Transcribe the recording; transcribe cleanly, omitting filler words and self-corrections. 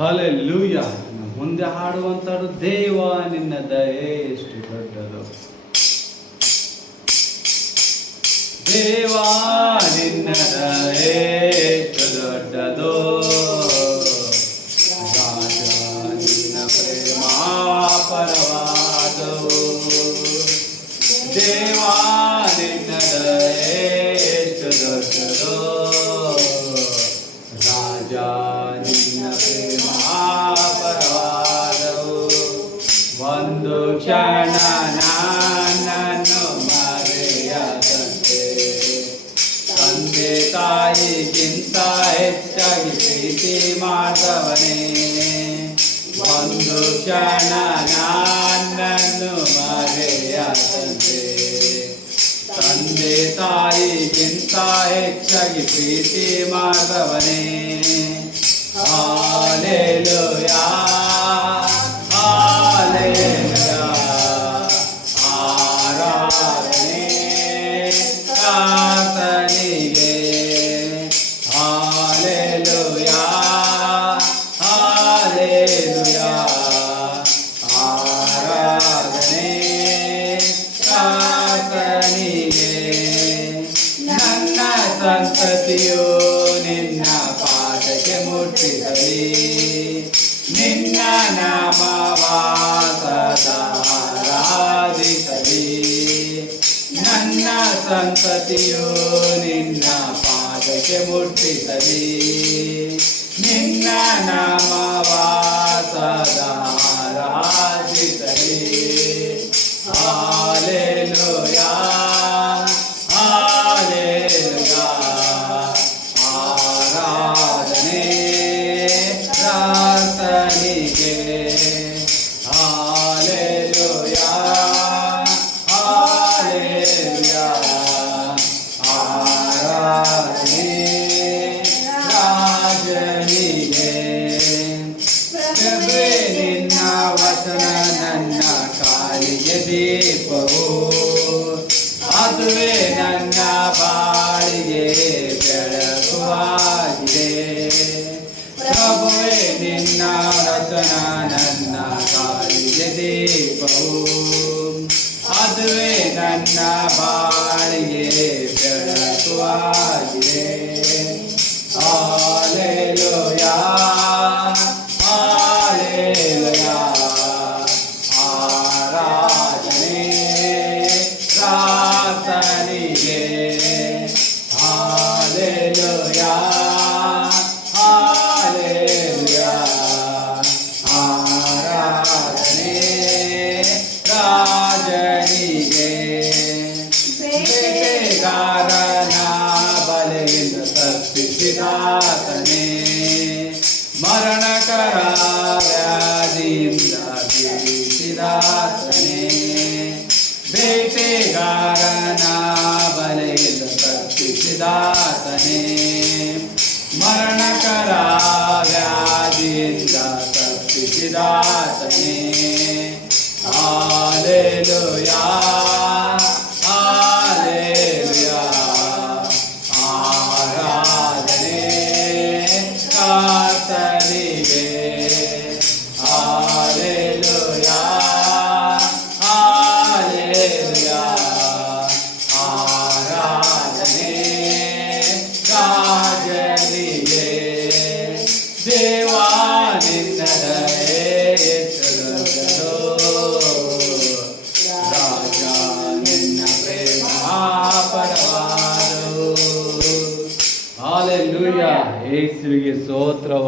Hallelujah. ಮುಂದೆ ಹಾಡುವಂಥದ್ದು, ದೇವ ನಿನ್ನ ದಯೆ ಎಷ್ಟು ದೊಡ್ಡದು, ದೇವ ನಿನ್ನ ದಯೆ ಎಷ್ಟು ದೊಡ್ಡದು, ರಾಜ ನಿನ್ನ ಪ್ರೇಮ ಪರವಾದವು, ದೇವ ನಿನ್ನ ದಯೆ ಎಷ್ಟು ದೊಡ್ಡದು, ರಾಜ ನಿನ್ನ ಪ್ರೇಮ ಪರವಾದವು. ಒಂದು ಕ್ಷಣ ನನ್ನನ್ನು ಮರೆಯದಂತೆ ತಂದೆ ತಾಯಿಗಿಂತ ಹೆಚ್ಚಾಗಿ ಪ್ರೀತಿ ಮಾಡಿದವನೇ, ಒಂದು ಕ್ಷಣ ನನ್ನನ್ನು ಮರೆಯದಂತೆ ತಂದೆ ತಾಯಿಗಿಂತ ಹೆಚ್ಚಾಗಿ ಪ್ರೀತಿ ಮಾಡಿದವನೇ. ಹಾಲೆಲೂಯಾ ಹಾಲೆಲೂಯಾ, ಆರಾಧನೆ ಕರ್ತನಿಗೆ. ಹಾಲೆಲೂಯಾ ಹಾಲೆಲೂಯಾ, ಆರಾಧನೆ ಕರ್ತನಿಗೆ. ನನ್ನ ಸಂತತಿಯು ನಿನ್ನ ಪಾದಕ್ಕೆ ಮುಟ್ಟಿಸಲಿ, ನಿನ್ನ ನಾಮವ ಸದಾ ಆರಾಧಿಸಲಿ. ನನ್ನ ಸಂತತಿಯು ನಿನ್ನ ಪಾದಕ್ಕೆ ಮುಟ್ಟಿಸಲಿ, ನಿನ್ನ ನಾಮವ ಸದಾ ಆರಾಧಿಸಲಿ. ಹಾಲೆಲೂಯಾ ಹಾಲೆಲೂಯಾ, ಆರಾಧನೆ ಕರ್ತನಿಗೆ. ಹಾಲೆಲೂಯಾ ಹಾಲೆಲೂಯಾ, ಆರಾಧನೆ ರಾಜನಿಗೆ. ಪ್ರಭುವೇ ನಿನ್ನ ವಚನ ನನ್ನ ಕಾಲಿಗೆ ದೀಪವು, ಅದುವೇ ನನ್ನ ಬಾಳಿಗೆ ಬೆಳಕುವಾಗಿದೆ. ಪ್ರಭುವೇ ನಿನ್ನ ವಚನ ನನ್ನ ಕಾಲಿಗೆ ದೀಪವು, ಅದುವೇ ನನ್ನ ಬಾಳಿಗೆ ಬೆಳಕುವಾಗಿದೆ. ಹಾಲೆಲೂಯಾ ಹಾಲೆಲೂಯಾ, ಆರಾಧನೆ ಕರ್ತನಿಗೆ. ಹಾಲೆಲೂಯಾ ಹಾಲೆಲೂಯಾ, ಆರಾಧನೆ ರಾಜನಿಗೆ. ಬೇಟೆಗಾರನ ಬಲೆಯಿಂದ ತಪ್ಪಿಸಿದಾತನೇ, ಮರಣಕರ ವ್ಯಾಧಿಯಿಂದ ಬಿಡಿಸಿದಾತನೇ. ಬೇಟೆಗಾರನ ಬಲೆಯಿಂದ ತಪ್ಪಿಸಿದಾತನೇ, ಮರಣಕರ ವ್ಯಾಧಿಯಿಂದ ತಪ್ಪಿಸಿದಾತನೇ. ಹಾಲೆಲೂಯಾ ಹಾಲೆಲೂಯಾ, ಆರಾಧನೆ ಕರ್ತನಿಗೆ. ಹಾಲೆಲೂಯಾ ಹಾಲೆಲೂಯಾ, ಆರಾಧನೆ ರಾಜನಿಗೆ. ದೇವ ನಿನ್ನ ದಯೆ ಎಷ್ಟು ದೊಡ್ಡದು, ರಾಜ ನಿನ್ನ ಪ್ರೇಮ ಪರವಾದವು. ಹಾಲೆಲೂಯಾ, ಯೇಸುವಿಗೆ ಸ್ತೋತ್ರವಾಗಲಿ.